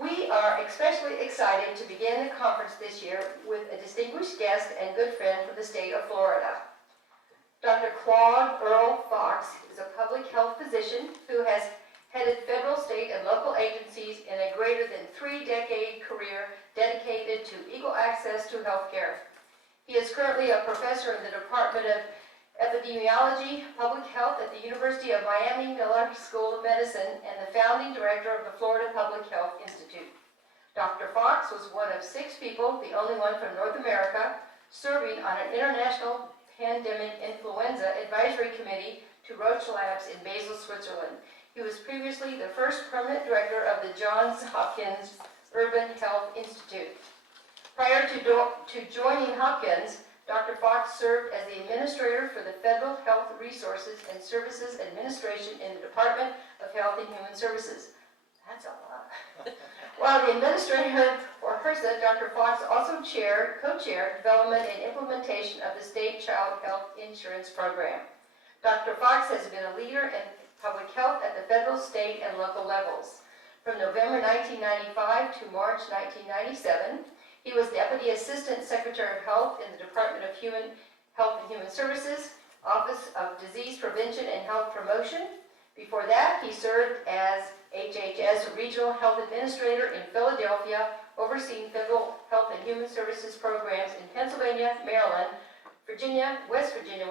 We are especially excited to begin the conference this year with a distinguished guest and good friend from the state of Florida. Dr. Claude Earl Fox is a public health physician who has headed federal, state, and local agencies in a greater than 3-decade career dedicated to equal access to health care. He is currently a professor in the Department of Epidemiology, Public Health at the University of Miami Miller School of Medicine and the founding director of the Florida Public Health Institute. Dr. Fox was one of 6 people, the only one from North America, serving on an international pandemic influenza advisory committee to Roche Labs in Basel, Switzerland. He was previously the first permanent director of the Johns Hopkins Urban Health Institute. Prior to joining Hopkins, Dr. Fox served as the administrator for the Federal Health Resources and Services Administration in the Department of Health and Human Services. That's a lot. While the administrator for HRSA, Dr. Fox also co-chaired development and implementation of the State Child Health Insurance Program. Dr. Fox has been a leader in public health at the federal, state, and local levels. From November 1995 to March 1997, he was Deputy Assistant Secretary of Health in the Department of Health and Human Services, Office of Disease Prevention and Health Promotion. Before that, he served as HHS Regional Health Administrator in Philadelphia, overseeing federal health and human services programs in Pennsylvania, Maryland, Virginia, West Virginia,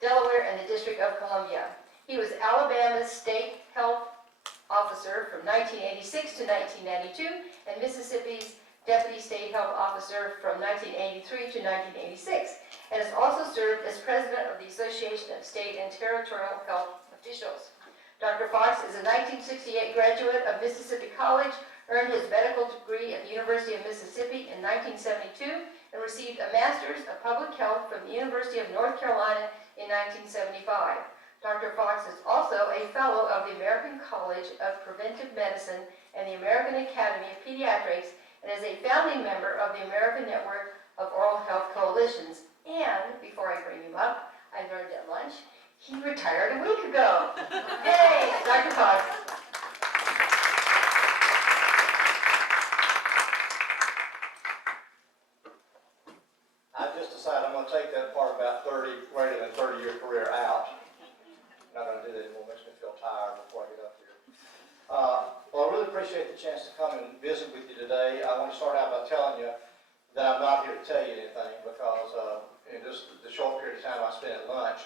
Delaware, and the District of Columbia. He was Alabama's State Health Officer from 1986 to 1992, and Mississippi's Deputy State Health Officer from 1983 to 1986, and has also served as President of the Association of State and Territorial Health Officials. Dr. Fox is a 1968 graduate of Mississippi College, earned his medical degree at the University of Mississippi in 1972, and received a Master's of Public Health from the University of North Carolina in 1975. Dr. Fox is also a Fellow of the American College of Preventive Medicine and the American Academy of Pediatrics, and is a founding member of the American Network of Oral Health Coalitions. And, before I bring him up, I learned at lunch, he retired a week ago. Yay, Dr. Fox. I just decided I'm going to take that part about greater than 30-year career out. I'm not going to do that anymore. It makes me feel tired before I get up here. Well, I really appreciate the chance to come and visit with you today. I want to start out by telling you that I'm not here to tell you anything because in just the short period of time I spent at lunch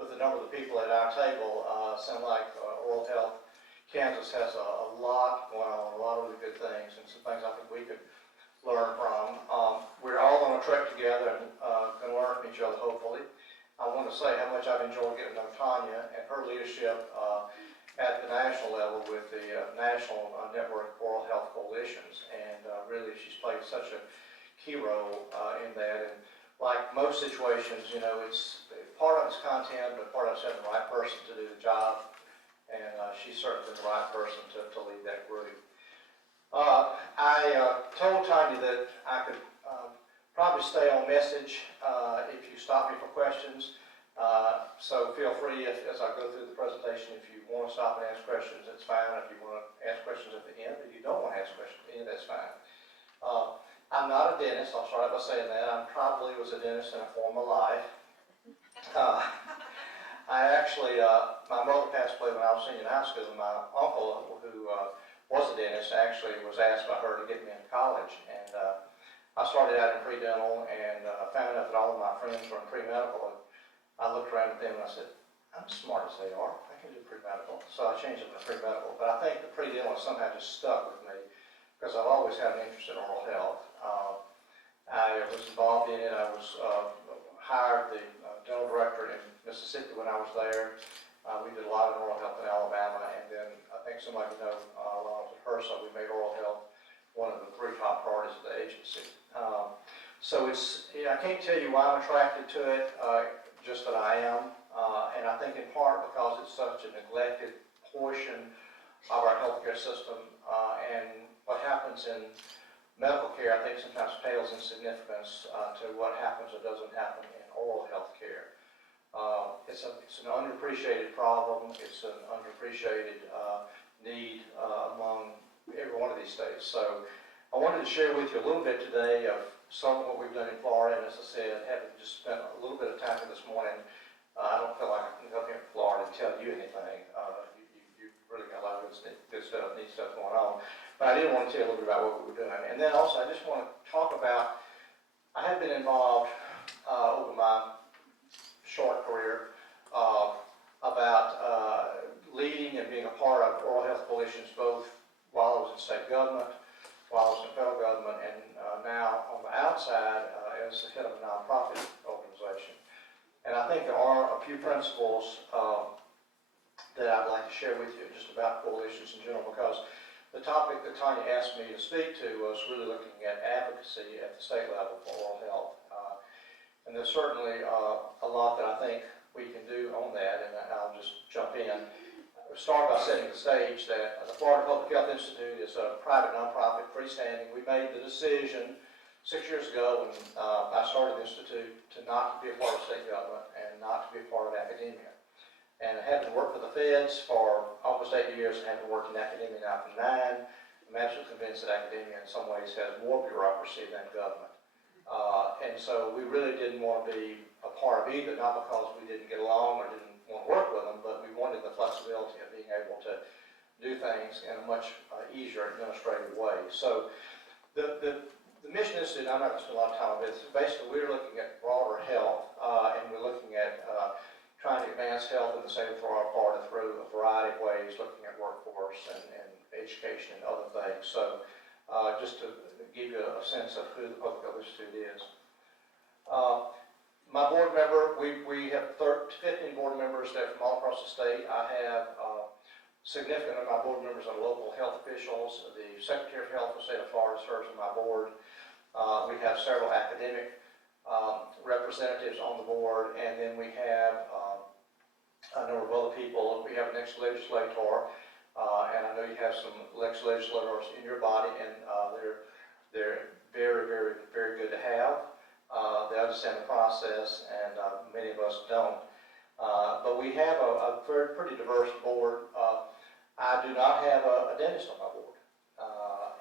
with a number of the people at our table, sound like Oral Health Kansas has a lot going on, a lot of really good things, and some things I think we could learn from. We're all on a trek together and going to learn from each other, hopefully. I want to say how much I've enjoyed getting to know Tanya and her leadership at the national level with the National Network of Oral Health Coalitions, and really she's played such a key role in that. And like most situations, you know, it's part of it's content, but part of it's having the right person to do the job, and she's certainly the right person to lead that group. I told Tanya that I could probably stay on message if you stop me for questions. So feel free as I go through the presentation, if you want to stop and ask questions, that's fine. If you want to ask questions at the end, if you don't want to ask questions at the end, that's fine. I'm not a dentist. I'll start out by saying that. I probably was a dentist in a former life. I actually, my mother passed away when I was senior in high school, and my uncle, who was a dentist, actually was asked by her to get me into college. And I started out in pre-dental and found out that all of my friends were in pre-medical. I looked around at them and I said, I'm as smart as they are. I can do pre-medical. So I changed it to pre-medical. But I think the pre-dental somehow just stuck with me because I've always had an interest in oral health. I was involved in it. I was hired the dental director in Mississippi when I was there. We did a lot of oral health in Alabama. And then I think somebody would know, along with HRSA, we made oral health one of the 3 top priorities of the agency. So it's, I can't tell you why I'm attracted to it. Just that I am, and I think in part because it's such a neglected portion of our healthcare system, and what happens in medical care, I think sometimes pales in significance to what happens or doesn't happen in oral health care. It's an underappreciated problem. It's an underappreciated need among every one of these states. So I wanted to share with you a little bit today of some of what we've done in Florida. And as I said, having just spent a little bit of time here this morning, I don't feel like I can come here in Florida and tell you anything. You really got a lot of good stuff, neat stuff going on. But I did want to tell you a little bit about what we were doing. And then also, I just want to talk about, I have been involved over my short career about leading and being a part of oral health coalitions, both while I was in state government, while I was in federal government, and now on the outside as the head of a nonprofit organization. And I think there are a few principles that I'd like to share with you just about coalitions in general, because the topic that Tanya asked me to speak to was really looking at advocacy at the state level for oral health. And there's certainly a lot that I think we can do on that, and I'll just jump in. I'll start by setting the stage that the Florida Public Health Institute is a private nonprofit, freestanding. We made the decision 6 years ago when I started the Institute to not be a part of state government and not to be a part of academia. And having worked for the feds for almost 8 years and having worked in academia now for 9, I'm absolutely convinced that academia in some ways has more bureaucracy than government. And so we really didn't want to be a part of either, not because we didn't get along or didn't want to work with them, but we wanted the flexibility of being able to do things in a much easier administrative way. So the Mission Institute, I'm not going to spend a lot of time on this, basically we're looking at broader health, and we're looking at trying to advance health in the state of Florida through a variety of ways, looking at workforce and education and other things. So just to give you a sense of who the Public Health Institute is. My board member, we have 15 board members that are from all across the state. I have significant of my board members are local health officials. The Secretary of Health of the state of Florida serves on my board. We have several academic representatives on the board, and then we have a number of other people. We have an ex-legislator, and I know you have some ex-legislators in your body, and they're very, very, very good to have. They understand the process, and many of us don't. But we have a pretty diverse board. I do not have a dentist on my board.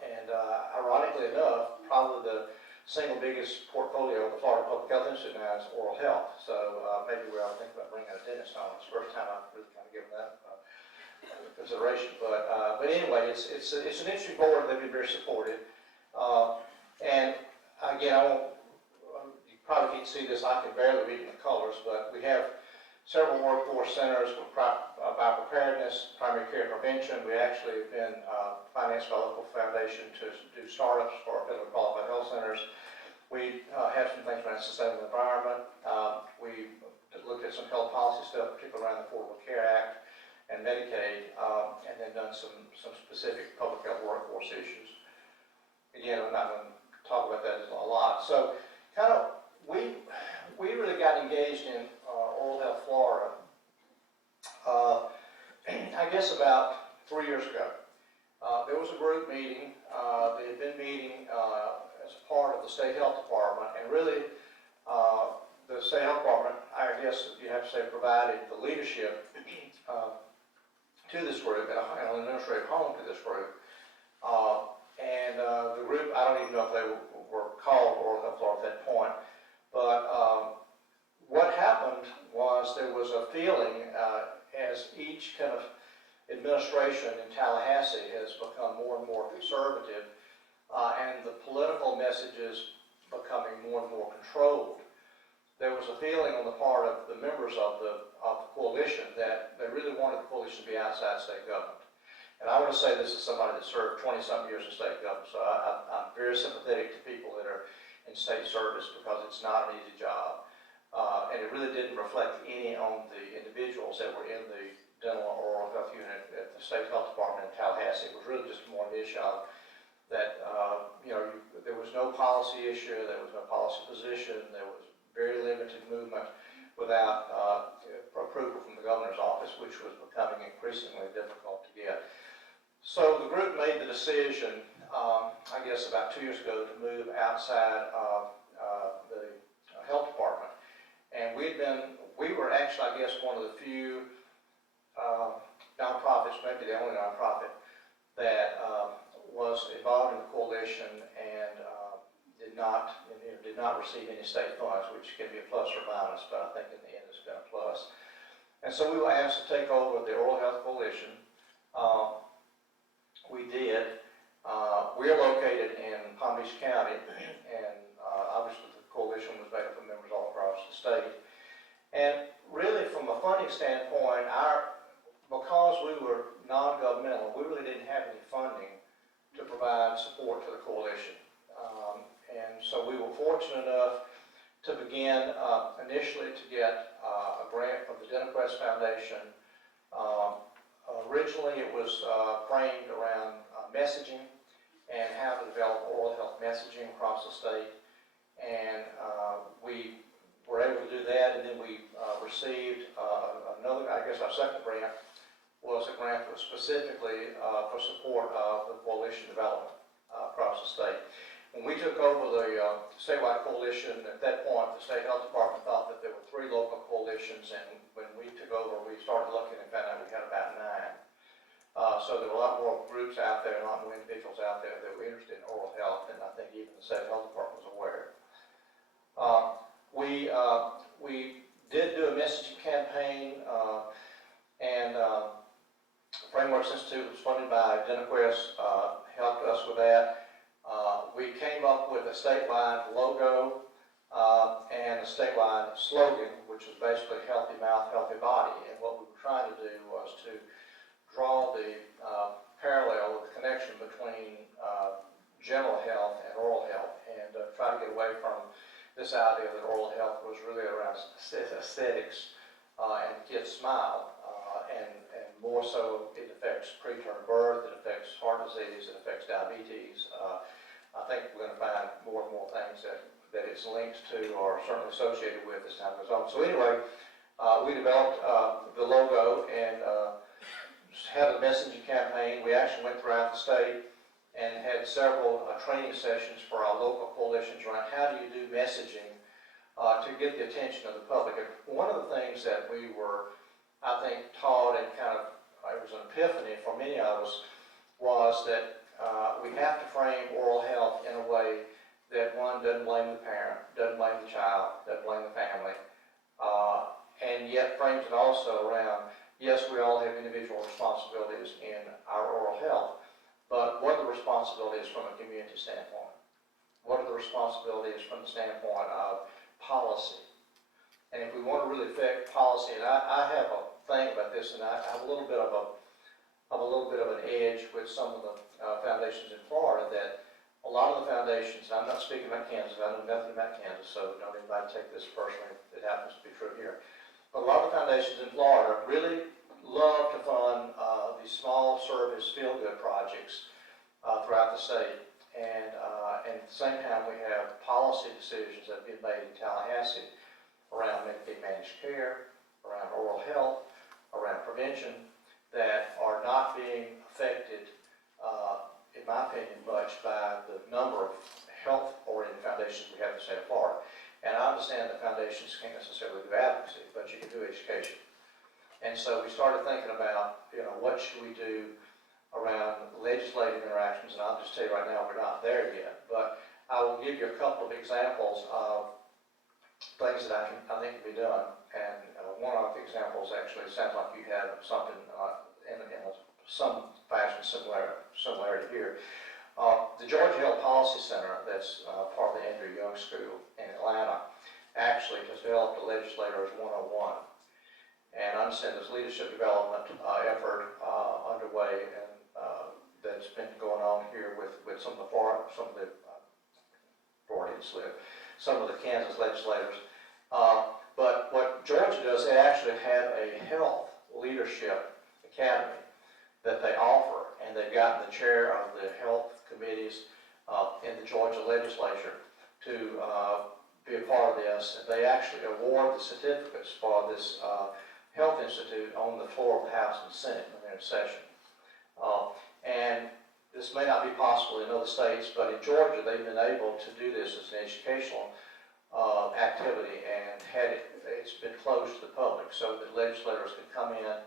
And ironically enough, probably the single biggest portfolio of the Florida Public Health Institute now is oral health. So maybe we ought to think about bringing a dentist on. It's the first time I've really kind of given that consideration. But anyway, it's an interesting board. They've been very supportive. And again, you probably can't see this. I can barely read in the colors, but we have several workforce centers with about preparedness, primary care prevention. We actually have been financed by a local foundation to do startups for federally qualified health centers. We have some things around sustainable environment. We looked at some health policy stuff, particularly around the Affordable Care Act and Medicaid, and then done some specific public health workforce issues. Again, I'm not going to talk about that a lot. So kind of, we really got engaged in Oral Health Florida, I guess about 3 years ago. There was a group meeting. They had been meeting as a part of the State Health Department, and really the State Health Department, I guess you have to say, provided the leadership to this group and an administrative home to this group. And the group, I don't even know if they were called Oral Health Florida at that point, but what happened was there was a feeling as each kind of administration in Tallahassee has become more and more conservative and the political messages becoming more and more controlled. There was a feeling on the part of the members of the coalition that they really wanted the coalition to be outside state government. And I want to say this is somebody that served 20-something years in state government, so I'm very sympathetic to people that are in state service because it's not an easy job. And it really didn't reflect any on the individuals that were in the dental or oral health unit at the State Health Department in Tallahassee. It was really just more an issue that, there was no policy issue, there was no policy position, there was very limited movement without approval from the governor's office, which was becoming increasingly difficult to get. So the group made the decision, I guess about 2 years ago, to move outside of the health department. And we were actually, I guess, one of the few nonprofits, maybe the only nonprofit, that was involved in the coalition and did not receive any state funds, which can be a plus or minus, but I think in the end it's been a plus. And so we were asked to take over the Oral Health Coalition. We did. We are located in Palm Beach County, and obviously the coalition was made up of members all across the state. And really, from a funding standpoint, because we were non-governmental, we really didn't have any funding to provide support to the coalition. And so we were fortunate enough to begin initially to get a grant from the DentaQuest Foundation. Originally, it was framed around messaging and how to develop oral health messaging across the state. And we were able to do that, and then we received another, I guess our second grant was a grant that was specifically for support of the coalition development across the state. When we took over the statewide coalition, at that point, the state health department thought that there were 3 local coalitions, and when we took over, we started looking and found out we had about 9. So there were a lot more groups out there, and a lot more individuals out there that were interested in oral health, and I think even the state health department was aware. We did do a messaging campaign, and Frameworks Institute was funded by DentaQuest, helped us with that. We came up with a statewide logo and a statewide slogan, which was basically healthy mouth, healthy body. And what we were trying to do was to draw the parallel, the connection between general health and oral health, and try to get away from this idea that oral health was really around aesthetics and the kid's smile. And more so, it affects preterm birth, it affects heart disease, it affects diabetes. I think we're going to find more and more things that it's linked to or certainly associated with as time goes on. So anyway, we developed the logo and had a messaging campaign. We actually went throughout the state and had several training sessions for our local coalitions around how do you do messaging to get the attention of the public. And one of the things that we were, I think, taught and kind of, it was an epiphany for many of us, was that we have to frame oral health in a way that one doesn't blame the parent, doesn't blame the child, doesn't blame the family, and yet frames it also around, yes, we all have individual responsibilities in our oral health, but what are the responsibilities from a community standpoint? What are the responsibilities from the standpoint of policy? And if we want to really affect policy, and I have a thing about this, and I have a little bit of an edge with some of the foundations in Florida, that a lot of the foundations, and I'm not speaking about Kansas, I know nothing about Kansas, so don't anybody take this personally, it happens to be true here. But a lot of the foundations in Florida really love to fund these small service feel-good projects throughout the state. And at the same time, we have policy decisions that have been made in Tallahassee around Medicaid managed care, around oral health, around prevention, that are not being affected, in my opinion, much by the number of health-oriented foundations we have in the state of Florida. And I understand that foundations can't necessarily do advocacy, but you can do education. And so we started thinking about, what should we do around legislative interactions, and I'll just tell you right now, we're not there yet. But I will give you a couple of examples of things that I think can be done. And one of the examples actually sounds like you have something in some fashion similarity here. The Georgia Health Policy Center, that's part of the Andrew Young School in Atlanta, actually has developed a Legislators 101. And I understand there's leadership development effort underway, and that's been going on here with some of the Kansas legislators. But what Georgia does, they actually have a health leadership academy that they offer, and they've gotten the chair of the health committees in the Georgia legislature to be a part of this. They actually award the certificates for this health institute on the floor of the House and Senate when they're in session. And this may not be possible in other states, but in Georgia they've been able to do this as an educational activity, and it's been closed to the public so that legislators can come in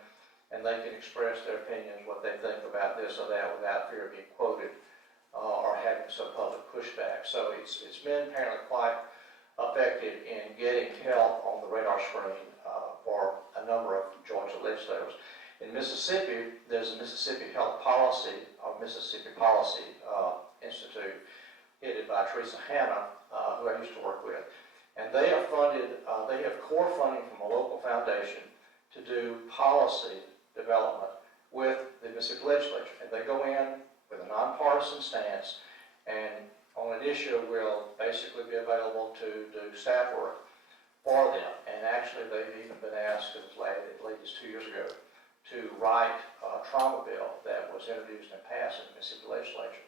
and they can express their opinions, what they think about this or that, without fear of being quoted having some public pushback. So it's been apparently quite effective in getting help on the radar screen for a number of Georgia legislators. In Mississippi, there's a Mississippi Health Policy, or Mississippi Policy Institute, headed by Teresa Hanna, who I used to work with. And they are funded, they have core funding from a local foundation to do policy development with the Mississippi legislature. And they go in with a nonpartisan stance, and on an issue will basically be available to do staff work for them. And actually, they've even been asked, as late as 2 years ago, to write a trauma bill that was introduced and passed in the Mississippi legislature.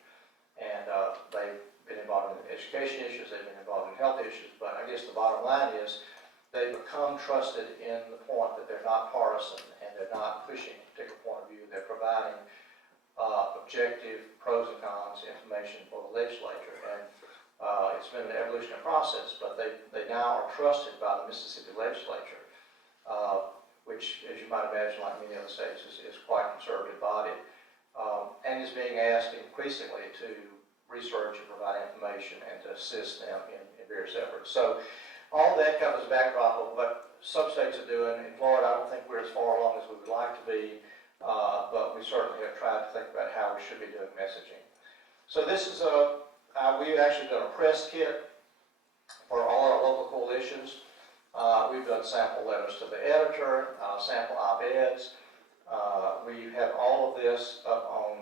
And they've been involved in education issues, they've been involved in health issues, but I guess the bottom line is they become trusted in the point that they're not partisan and they're not pushing a particular point of view. They're providing objective pros and cons information for the legislature. And it's been an evolutionary process, but they now are trusted by the Mississippi legislature, which, as you might imagine, like many other states, is quite a conservative body, and is being asked increasingly to research and provide information and to assist them in various efforts. So all that kind of is a backdrop of what some states are doing. In Florida, I don't think we're as far along as we would like to be, but we certainly have tried to think about how we should be doing messaging. So this is we've actually done a press kit for all our local coalitions. We've done sample letters to the editor, sample op-eds. We have all of this up on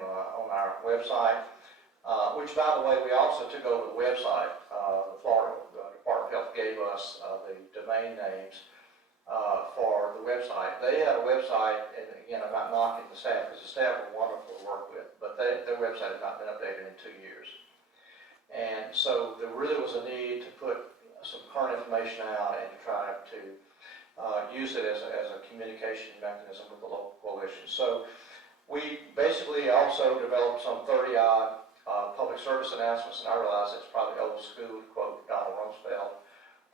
our website, which, by the way, we also took over the website. The Florida Department of Health gave us the domain names for the website. They had a website, and again, I'm not knocking the staff, because the staff were wonderful to work with, but their website has not been updated in 2 years. And so there really was a need to put some current information out and to try to use it as a communication mechanism with the local coalition. So we basically also developed some 30-odd public service announcements, and I realize it's probably old school to quote Donald Rumsfeld,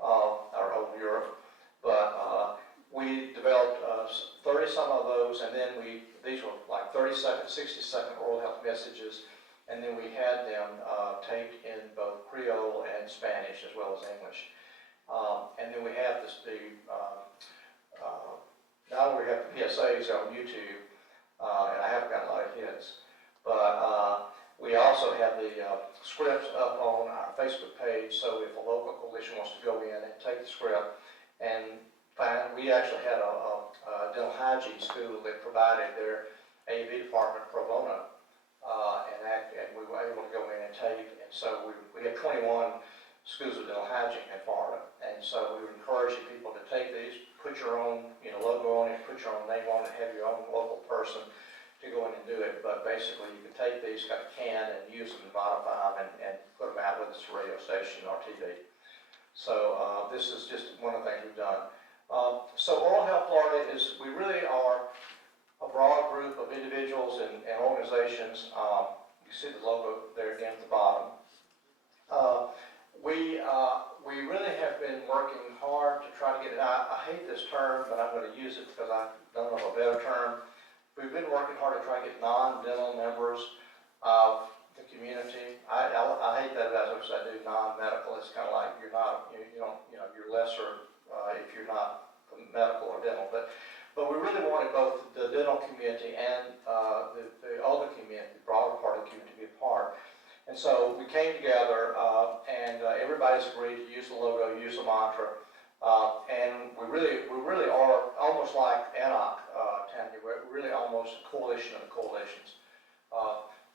or old Europe, but we developed 30-some of those, and then these were like 30-second, 60-second oral health messages, and then we had them taped in both Creole and Spanish as well as English. And then we have now we have the PSAs on YouTube, and I haven't got a lot of hits, but we also have the scripts up on our Facebook page, so if a local coalition wants to go in and take the script and we actually had a dental hygiene school that provided their AV department pro bono, and we were able to go in and tape, and so we had 21 schools of dental hygiene in Florida, and so we were encouraging people to take these, put your own logo on it, put your own name on it, have your own local person to go in and do it, but basically you can take these, got a can, and use them and modify them and put them out whether it's a radio station or TV. So this is just one of the things we've done. So Oral Health Florida we really are a broad group of individuals and organizations. You see the logo there again at the bottom. We really have been working hard to try to get it out. I hate this term, but I'm going to use it because I don't know of a better term. We've been working hard to try to get non-dental members of the community. I hate that as I do non-medical. It's kind of like you're not, you're lesser if you're not medical or dental. But we really wanted both the dental community and the other community, the broader part of the community, to be a part. And so we came together, and everybody's agreed to use the logo, use the mantra, and we really are almost like ANOC, Tanya. We're really almost a coalition of the coalitions.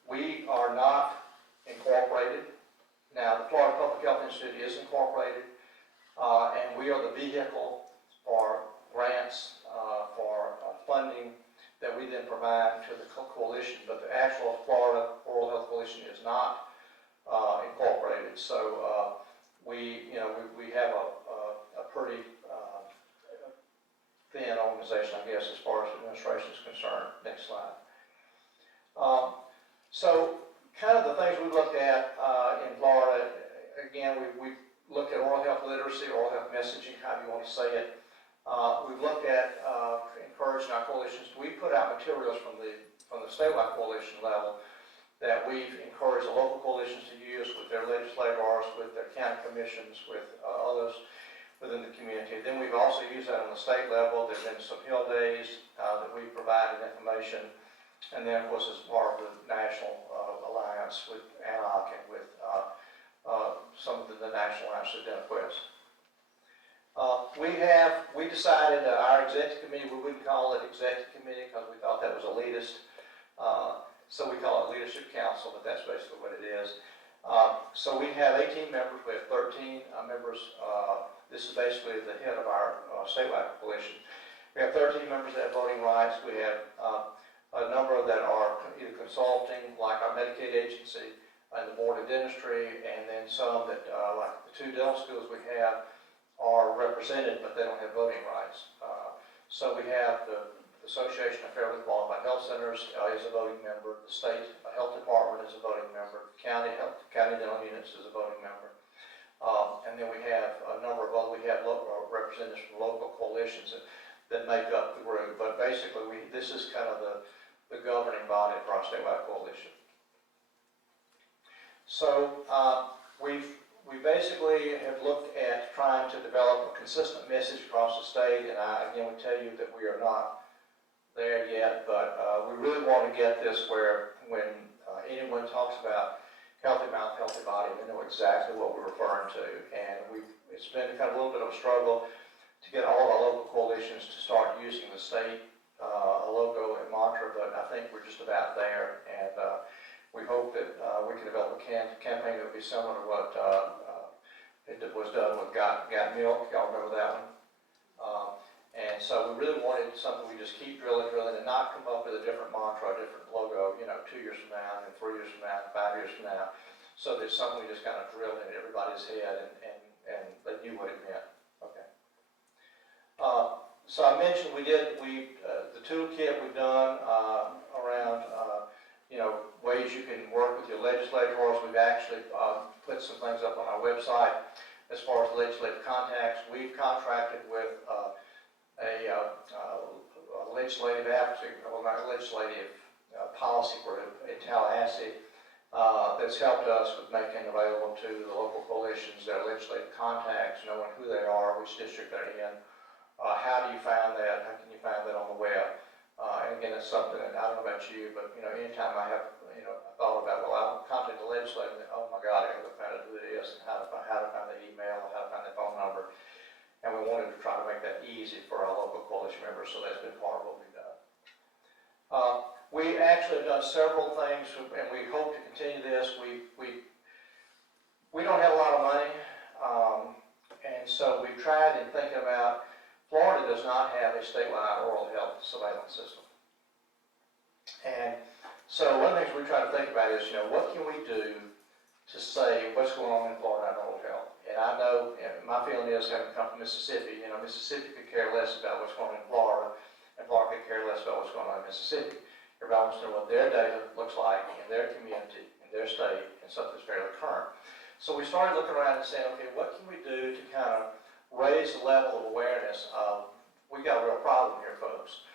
We are not incorporated. Now, the Florida Public Health Institute is incorporated, and we are the vehicle for grants, for funding that we then provide to the coalition, but the actual Florida Oral Health Coalition is not incorporated. So we have a pretty thin organization, I guess, as far as administration is concerned. Next slide. So kind of the things we looked at in Florida, again, we looked at oral health literacy, oral health messaging, how do you want to say it. We've looked at encouraging our coalitions. We put out materials from the statewide coalition level that we've encouraged the local coalitions to use with their legislators, with their county commissions, with others within the community. Then we've also used that on the state level. There's been some Hill Days that we've provided information. And then, of course, as part of the national alliance with ANOC and with some of the national alliance with Democrats. We decided our executive committee, we wouldn't call it executive committee because we thought that was elitist. So we call it leadership council, but that's basically what it is. So we have 18 members, we have 13 members. This is basically the head of our statewide coalition. We have 13 members that have voting rights. We have a number that are either consulting, like our Medicaid agency and the Board of Dentistry, and then some that, like the 2 dental schools we have, are represented, but they don't have voting rights. So we have the Association of Fairly Qualified Health Centers is a voting member. The state health department is a voting member. County dental units is a voting member. And then we have a number of other, we have representatives from local coalitions that make up the group. But basically, this is kind of the governing body for our statewide coalition. So we basically have looked at trying to develop a consistent message across the state, and I again would tell you that we are not there yet, but we really want to get this where when anyone talks about healthy mouth, healthy body, they know exactly what we're referring to. And it's been kind of a little bit of a struggle to get all of our local coalitions to start using the state logo and mantra, but I think we're just about there, and we hope that we can develop a campaign that will be similar to what it was done with Got Milk. Y'all remember that one? And so we really wanted something we just keep drilling, and not come up with a different mantra, a different logo, 2 years from now, and 3 years from now, and 5 years from now. So there's something we just kind of drilled in everybody's head, and they knew what it meant. Okay. So I mentioned the toolkit we've done around, ways you can work with your legislators. We've actually put some things up on our website as far as legislative contacts. We've contracted with a legislative advocacy, well, not legislative policy group in Tallahassee that's helped us with making available to the local coalitions their legislative contacts, knowing who they are, which district they're in. How do you find that? How can you find that on the web? And again, it's something that I don't know about you, but anytime I have I thought about, well, I'll contact the legislator, and oh my God, I got to find out who it is, and how to find the email, and how to find the phone number. And we wanted to try to make that easy for our local coalition members, so that's been part of what we've done. We actually have done several things, and we hope to continue this. We don't have a lot of money, and so we've tried in thinking about, Florida does not have a statewide oral health surveillance system. And so one of the things we try to think about is, what can we do to say what's going on in Florida in oral health? And I know, my feeling is, having come from Mississippi, Mississippi could care less about what's going on in Florida, and Florida could care less about what's going on in Mississippi. Everybody wants to know what their data looks like in their community, in their state, and something that's fairly current. So we started looking around and saying, okay, what can we do to kind of raise the level of awareness of, we got a real problem here, folks,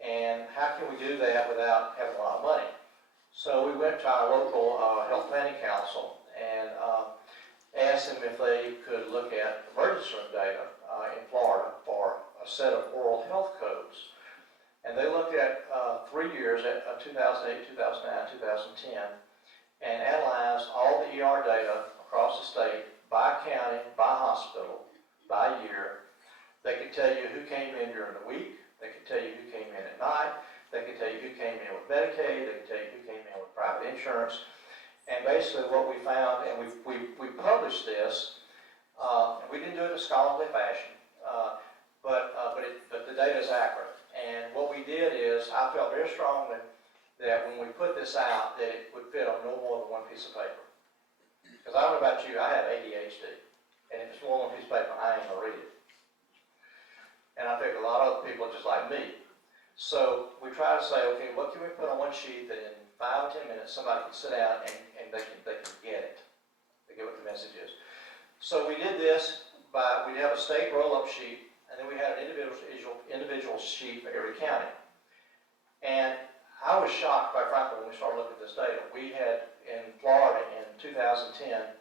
and how can we do that without having a lot of money? So we went to our local health planning council and asked them if they could look at emergency room data in Florida for a set of oral health codes. And they looked at 3 years, at 2008, 2009, 2010, and analyzed all the ER data across the state by county, by hospital, by year. They could tell you who came in during the week. They could tell you who came in at night. They could tell you who came in with Medicaid. They could tell you who came in with private insurance. And basically what we found, and we published this, and we didn't do it in a scholarly fashion, but the data is accurate. And what we did is, I felt very strongly that when we put this out, that it would fit on no more than one piece of paper. Because I don't know about you, I have ADHD. And if it's more than one piece of paper, I ain't gonna read it. And I think a lot of other people are just like me. So we try to say, okay, what can we put on one sheet that in 5 or 10 minutes somebody can sit down and they can get it. They get what the message is. So we did this by, we have a state roll-up sheet, and then we had an individual sheet for every county. And I was shocked, quite frankly, when we started looking at this data. We had, in Florida in 2010,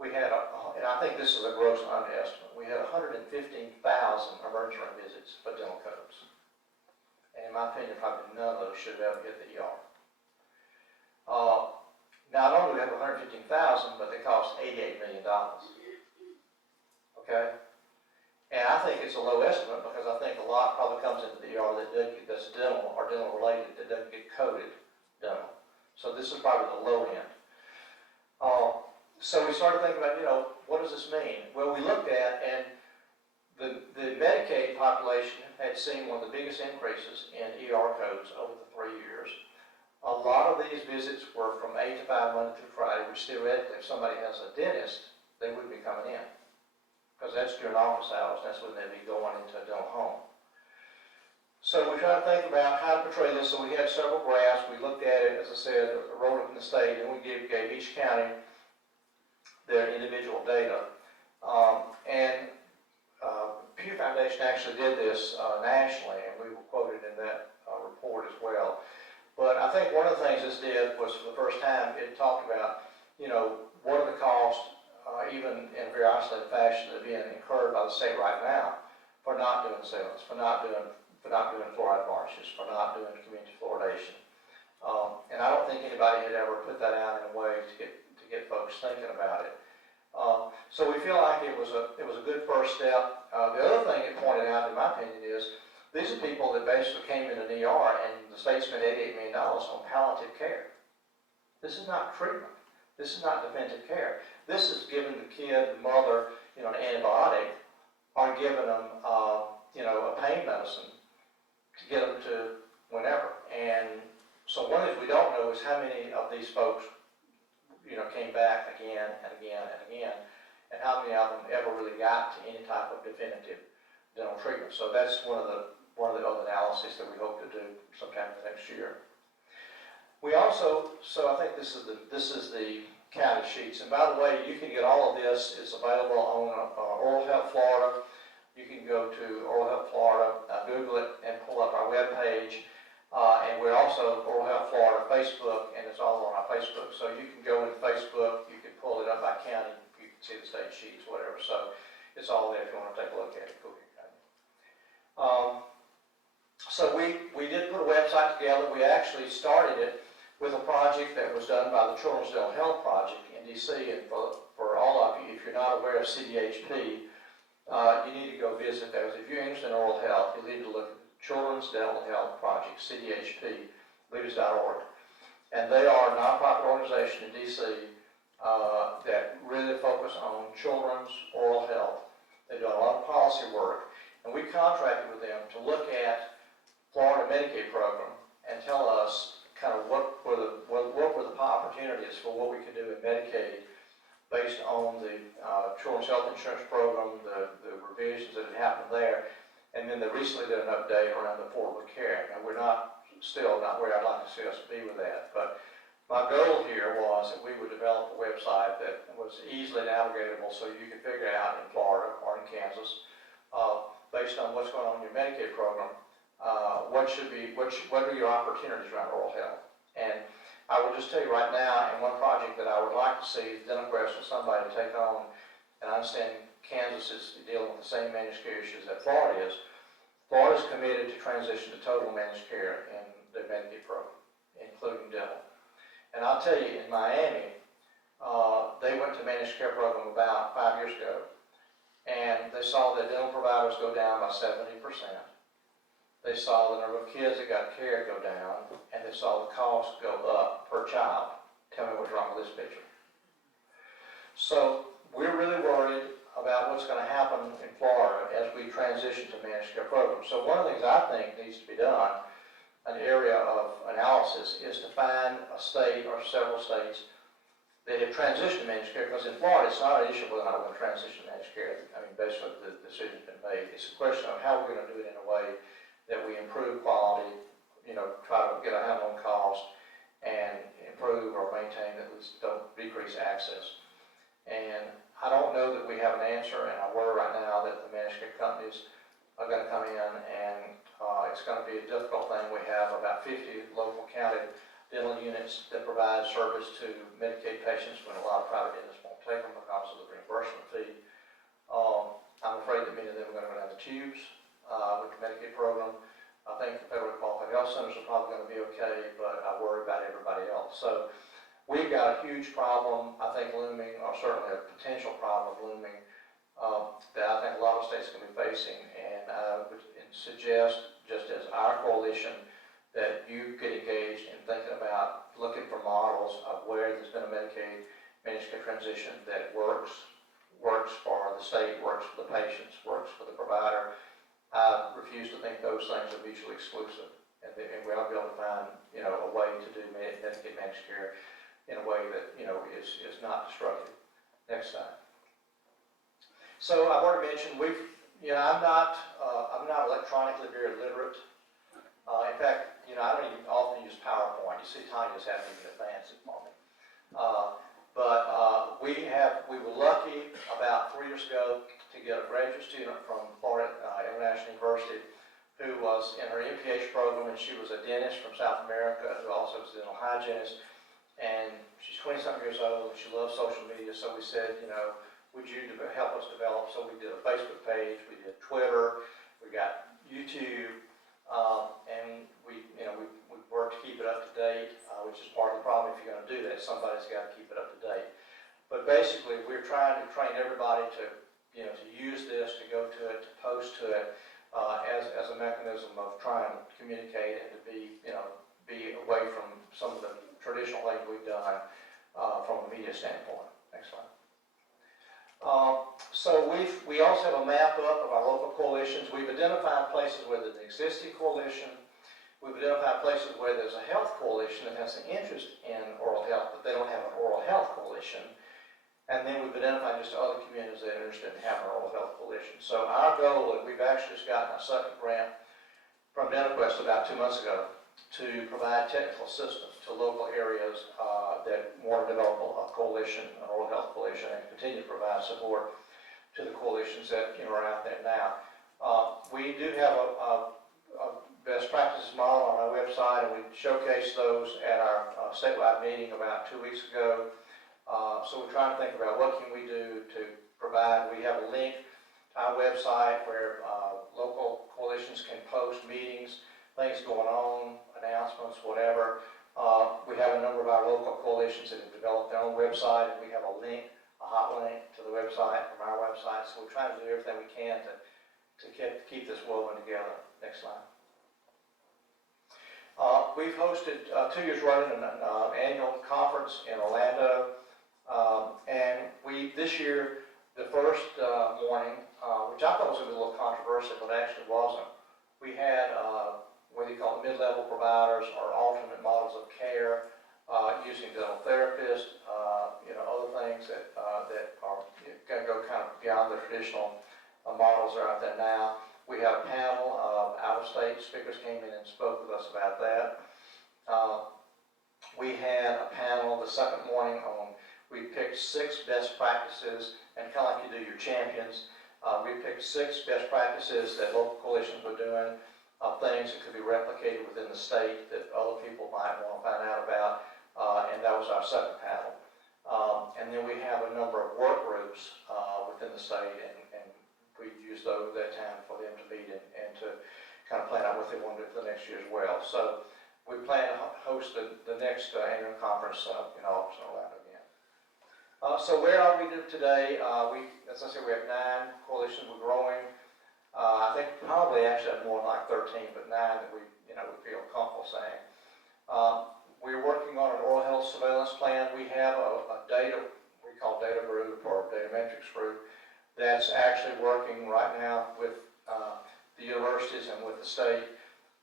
we had, and I think this is a gross underestimate, we had 115,000 emergency room visits for dental codes. And in my opinion, probably none of those should have ever hit the ER. Not only do we have 115,000, but they cost $88 million. Okay? And I think it's a low estimate because I think a lot probably comes into the ER that's dental or dental related that doesn't get coded dental. So this is probably the low end. So we started thinking about, what does this mean? Well, we looked at, and the Medicaid population had seen one of the biggest increases in ER codes over the 3 years. A lot of these visits were from 8 to 5, Monday through Friday, which theoretically, if somebody has a dentist, they wouldn't be coming in. Because that's during office hours, that's when they'd be going into a dental home. So we tried to think about how to portray this, so we had several graphs. We looked at it, as I said, wrote it in the state, and we gave each county their individual data. Pew Foundation actually did this nationally, and we were quoted in that report as well. But I think one of the things this did was, for the first time, it talked about, what are the costs, even in a very isolated fashion, that are being incurred by the state right now for not doing sealants, for not doing fluoride varnishes, for not doing community fluoridation. And I don't think anybody had ever put that out in a way to get folks thinking about it. So we feel like it was a good first step. The other thing it pointed out, in my opinion, is these are people that basically came in an ER and the state spent $88 million on palliative care. This is not treatment. This is not definitive care. This is giving the kid, the mother, an antibiotic, or giving them, a pain medicine to get them to whenever. And so one thing we don't know is how many of these folks, came back again and again and again, and how many of them ever really got to any type of definitive dental treatment. So that's one of the other analyses that we hope to do sometime next year. We also, so I think this is the county sheets. And by the way, you can get all of this. It's available on Oral Health Florida. You can go to Oral Health Florida, Google it, and pull up our webpage. And we're also Oral Health Florida Facebook, and it's all on our Facebook. So you can go into Facebook, you can pull it up by county, you can see the state sheets, whatever. So it's all there if you want to take a look at it. So we did put a website together. We actually started it with a project that was done by the Children's Dental Health Project in DC. And for all of you, if you're not aware of CDHP, you need to go visit those. If you're interested in oral health, you need to look at Children's Dental Health Project, CDHP, leaders.org. And they are a nonprofit organization in DC that really focus on children's oral health. They do a lot of policy work. And we contracted with them to look at Florida Medicaid program and tell us kind of what were the opportunities for what we could do in Medicaid based on the Children's Health Insurance Program, the revisions that had happened there. And then they recently did an update around affordable care. And we're still not where I'd like to see us be with that. But my goal here was that we would develop a website that was easily navigatable so you could figure out in Florida or in Kansas, based on what's going on in your Medicaid program, what are your opportunities around oral health. And I will just tell you right now, and one project that I would like to see is DentalQuest with somebody to take on, and I understand Kansas is dealing with the same managed care issues that Florida is. Florida is committed to transition to total managed care in the Medicaid program, including dental. And I'll tell you, in Miami, they went to managed care program about 5 years ago, and they saw the dental providers go down by 70%. They saw the number of kids that got care go down, and they saw the cost go up per child. Tell me what's wrong with this picture. So we're really worried about what's going to happen in Florida as we transition to managed care programs. So one of the things I think needs to be done, an area of analysis, is to find a state or several states that have transitioned to managed care, because in Florida it's not an issue whether or not we're going to transition to managed care. I mean, basically the decision's been made. It's a question of how we're going to do it in a way that we improve quality, try to get a handle on cost, and improve or maintain, at least don't decrease access. And I don't know that we have an answer, and I worry right now that the managed care companies are going to come in, and it's going to be a difficult thing. We have about 50 local county dental units that provide service to Medicaid patients when a lot of private dentists won't take them because of the reimbursement fee. I'm afraid that many of them are going to go down the tubes with the Medicaid program. I think the federally qualified health centers are probably going to be okay, but I worry about everybody else. So we've got a huge problem, I think, looming, or certainly a potential problem looming that I think a lot of states are going to be facing, and I would suggest, just as our coalition, that you get engaged in thinking about looking for models of where there's been a Medicaid managed care transition that works for the state, works for the patients, works for the provider. I refuse to think those things are mutually exclusive, and we ought to be able to find, a way to do Medicaid managed care in a way that, is not destructive. Next slide. So I've already mentioned I'm not electronically very literate. In fact, I don't even often use PowerPoint. You see, Tanya's having to advance it for me. We were lucky about 3 years ago to get a graduate student from Florida International University who was in her MPH program, and she was a dentist from South America who also was a dental hygienist. And she's 20-something years old, and she loves social media, so we said, would you help us develop? So we did a Facebook page, we did Twitter, we got YouTube, and we worked to keep it up to date, which is part of the problem. If you're going to do that, somebody's got to keep it up to date. But basically, we're trying to train everybody to use this, to go to it, to post to it, as a mechanism of trying to communicate and to be away from some of the traditional things we've done from a media standpoint. Next slide. So we also have a map up of our local coalitions. We've identified places where there's an existing coalition. We've identified places where there's a health coalition that has an interest in oral health, but they don't have an oral health coalition. And then we've identified just other communities that are interested in having an oral health coalition. So our goal, and we've actually just gotten a second grant from DentaQuest about 2 months ago to provide technical assistance to local areas that want to develop a coalition, an oral health coalition, and continue to provide support to the coalitions that are out there now. We do have a best practices model on our website, and we showcased those at our statewide meeting about 2 weeks ago. So we're trying to think about what can we do to provide. We have a link to our website where local coalitions can post meetings, things going on, announcements, whatever. We have a number of our local coalitions that have developed their own website, and we have a link, a hot link to the website from our website. So we're trying to do everything we can to keep this woven together. Next slide. We've hosted 2 years running an annual conference in Orlando, and this year, the first morning, which I thought was going to be a little controversial, but actually wasn't, we had what you call mid-level providers or alternate models of care using dental therapists, other things that are going to go kind of beyond the traditional models that are out there now. We have a panel of out-of-state speakers came in and spoke with us about that. We had a panel the second morning on, we picked 6 best practices, and kind of like you do your champions, we picked 6 best practices that local coalitions were doing, things that could be replicated within the state that other people might want to find out about, and that was our second panel. And then we have a number of work groups within the state, and we use that time for them to meet and to kind of plan out what they want to do for the next year as well. So we plan to host the next annual conference in August in Orlando again. So where are we today? As I said, we have 9 coalitions. We're growing. I think probably actually have more than like 13, but 9 that we feel comfortable saying. We're working on an oral health surveillance plan. We have a data, we call data group or data metrics group, that's actually working right now with the universities and with the state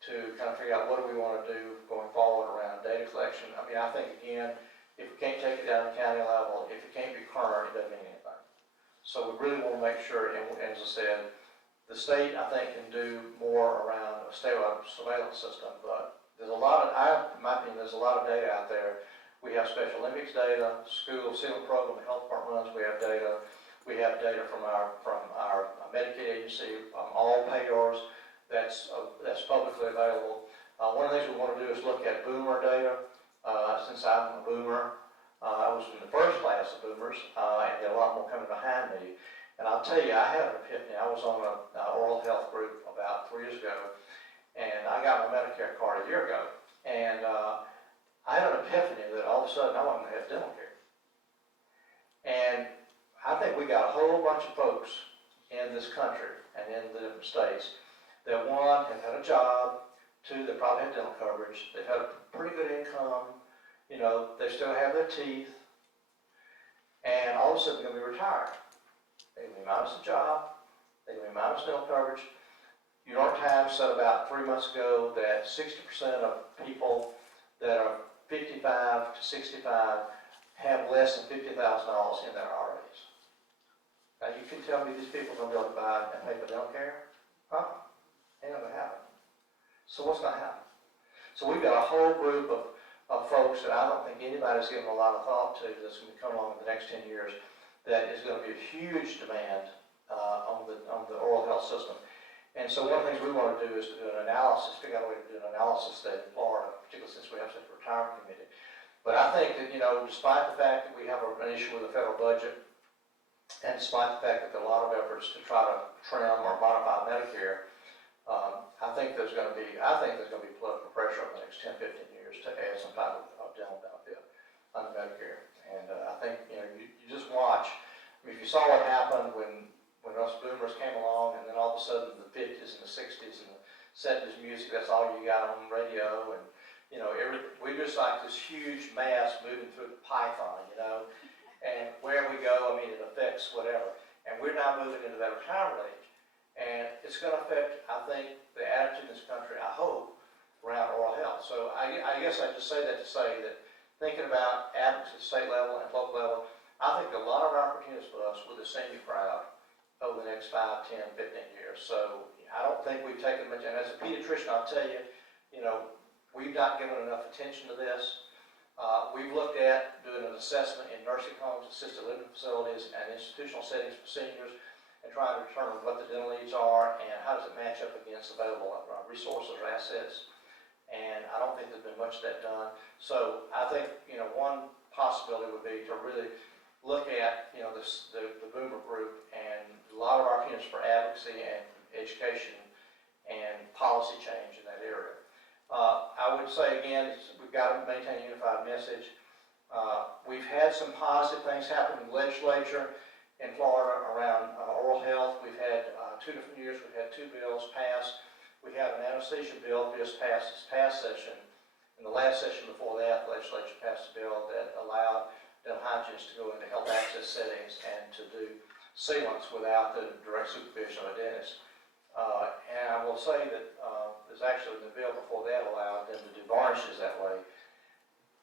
to kind of figure out what do we want to do going forward around data collection. I mean, I think, again, if we can't take it down to the county level, if it can't be current, it doesn't mean anything. So we really want to make sure, and as I said, the state, I think, can do more around a statewide surveillance system, but there's a lot of, in my opinion, there's a lot of data out there. We have Special Olympics data, school ceiling program, the health department runs, we have data. We have data from our Medicaid agency, all payers, that's publicly available. One of the things we want to do is look at boomer data. Since I'm a boomer, I was in the first class of boomers, and there are a lot more coming behind me. And I'll tell you, I had an epiphany. I was on an oral health group about 3 years ago, and I got my Medicare card a year ago. And I had an epiphany that all of a sudden I wasn't going to have dental care. And I think we got a whole bunch of folks in this country and in the different states that, one, have had a job, two, they probably have dental coverage, they've had a pretty good income, you know, they still have their teeth, and all of a sudden they're going to be retired. They're going to be minus a job, they're going to be minus dental coverage. New York Times said about 3 months ago that 60% of people that are 55 to 65 have less than $50,000 in their IRAs. Now you can tell me these people are going to be able to buy and pay for dental care? Ain't going to happen. So what's going to happen? So we've got a whole group of folks that I don't think anybody's given a lot of thought to that's going to come along in the next 10 years that is going to be a huge demand on the oral health system. And so one of the things we want to do is to do an analysis, figure out a way to do an analysis in Florida, particularly since we have such a retirement committee. But I think that, you know, despite the fact that we have an issue with the federal budget, and despite the fact that there are a lot of efforts to try to trim or modify Medicare, I think there's going to be political pressure over the next 10, 15 years to add some type of dental benefit under Medicare. And I think, you know, you just watch. I mean, if you saw what happened when us boomers came along, and then all of a sudden the 50s and the 60s and the 70s music, that's all you got on the radio, and, you know, we just like this huge mass moving through the python, you know, and where we go, I mean, it affects whatever. And we're now moving into that retirement age. And it's going to affect, I think, the attitude in this country, I hope, around oral health. So I guess I just say that to say that thinking about advocacy at the state level and local level, I think a lot of opportunities for us with the senior crowd over the next 5, 10, 15 years. So I don't think we've taken much, and as a pediatrician, I'll tell you, you know, we've not given enough attention to this. We've looked at doing an assessment in nursing homes, assisted living facilities, and institutional settings for seniors, and trying to determine what the dental needs are and how does it match up against available resources or assets. And I don't think there's been much of that done. So I think, you know, one possibility would be to really look at, you know, the boomer group and a lot of our opportunities for advocacy and education and policy change in that area. I would say again, we've got to maintain a unified message. We've had some positive things happen in the legislature in Florida around oral health. We've had 2 different years, we've had 2 bills passed. We have an anesthesia bill just passed this past session. In the last session before that, the legislature passed a bill that allowed dental hygienists to go into health access settings and to do sealants without the direct supervision of a dentist. And I will say that there's actually the bill before that allowed them to do varnishes that way.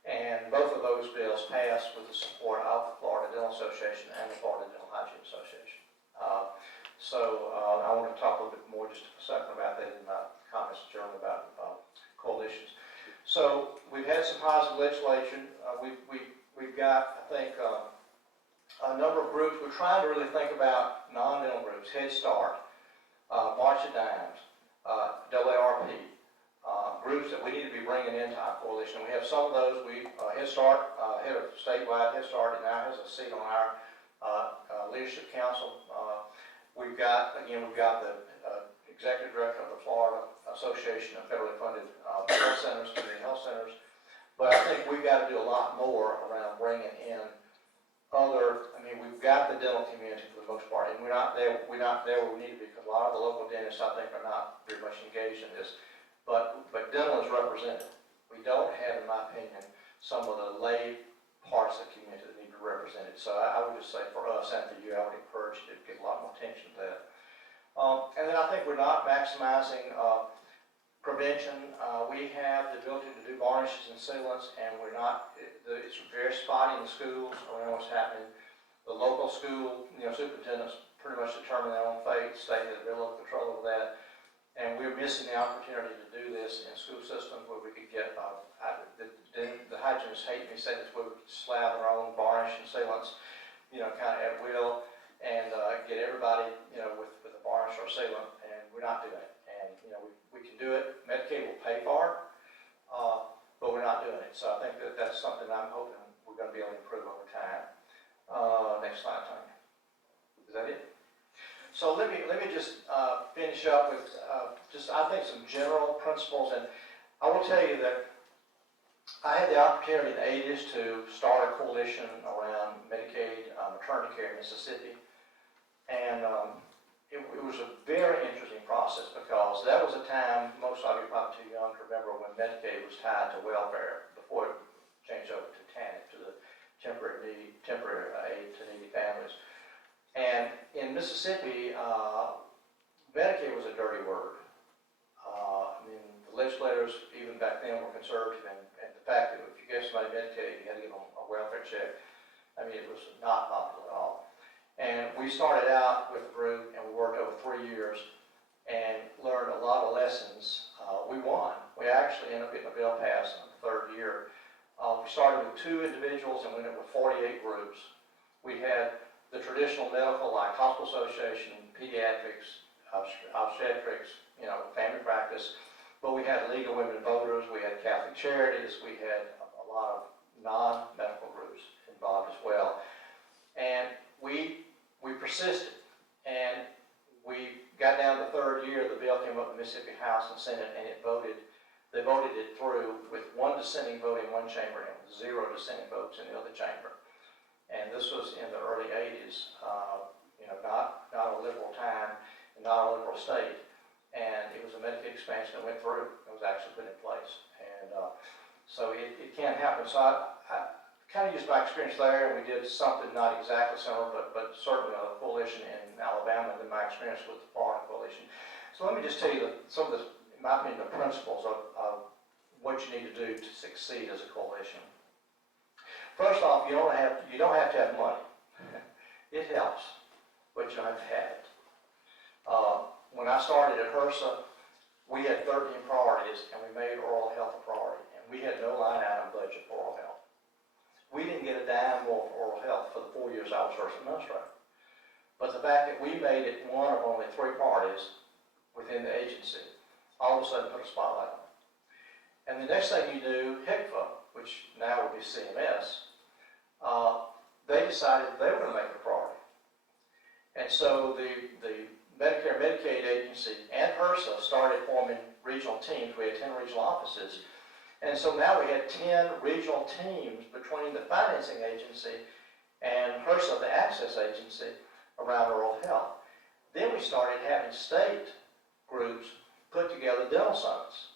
And both of those bills passed with the support of the Florida Dental Association and the Florida Dental Hygiene Association. I want to talk a little bit more just a second about that in my comments generally about coalitions. So we've had some positive legislation. We've got, I think, a number of groups. We're trying to really think about non-dental groups, Head Start, March of Dimes, AARP, groups that we need to be bringing into our coalition. We have some of those. Head Start, head of statewide Head Start, now has a seat on our leadership council. We've got the executive director of the Florida Association of Federally Funded Health Centers, community health centers. But I think we've got to do a lot more around bringing in other. I mean, we've got the dental community for the most part, and we're not there where we need to be because a lot of the local dentists, I think, are not very much engaged in this. But dental is represented. We don't have, in my opinion, some of the lay parts of the community that need to be represented. So I would just say for us and for you, I would encourage you to give a lot more attention to that. And then I think we're not maximizing prevention. We have the ability to do varnishes and sealants, and we're not. It's very spotty in the schools. We know what's happening. The local school, superintendents pretty much determine their own fate. State has very little control over that. And we're missing the opportunity to do this in school systems where we could get, the hygienists hate me saying this, where we could slab our own varnish and sealants, kind of at will. and get everybody, with a bar and short sealant, and we're not doing it. And, we can do it. Medicaid will pay for it, but we're not doing it. So I think that's something I'm hoping we're going to be able to improve over time. Next slide, Tony. Is that it? So let me just finish up with I think some general principles, and I will tell you that I had the opportunity in the 80s to start a coalition around Medicaid maternity care in Mississippi, and it was a very interesting process because that was a time, most of you are probably too young to remember, when Medicaid was tied to welfare before it changed over to TANF, to the temporary aid to needy families. And in Mississippi, Medicaid was a dirty word. The legislators, even back then, were conservative, and the fact that if you gave somebody Medicaid, you had to give them a welfare check, it was not popular at all. And we started out with a group, and we worked over 3 years and learned a lot of lessons. We won. We actually ended up getting a bill passed in the 3rd year. We started with 2 individuals and we ended up with 48 groups. We had the traditional medical, like hospital association, pediatrics, obstetrics, family practice, but we had League of Women Voters, we had Catholic Charities, we had a lot of non-medical groups involved as well. And we persisted, and we got down to the 3rd year. The bill came up in the Mississippi House and Senate, and they voted it through with 1 dissenting vote in one chamber and 0 dissenting votes in the other chamber. And this was in the early 80s, not a liberal time and not a liberal state. And it was a Medicaid expansion that went through. It was actually put in place. And so it can happen. So I kind of used my experience there, and we did something not exactly similar, but certainly a coalition in Alabama, and then my experience with the Florida coalition. So let me just tell you some of the, in my opinion, the principles of what you need to do to succeed as a coalition. First off, you don't have to have money. It helps, but you don't have to have it. When I started at HRSA, we had 13 priorities, and we made oral health a priority, and we had no line item budget for oral health. We didn't get a dime more for oral health for the 4 years I was HRSA administrator. But the fact that we made it one of only 3 priorities within the agency, all of a sudden put a spotlight on it. And the next thing you do, HCFA, which now would be CMS, they decided they were going to make it a priority. And so the Medicare Medicaid agency and HRSA started forming regional teams. We had 10 regional offices. And so now we had 10 regional teams between the financing agency and HRSA, the access agency, around oral health. Then we started having state groups put together dental summits.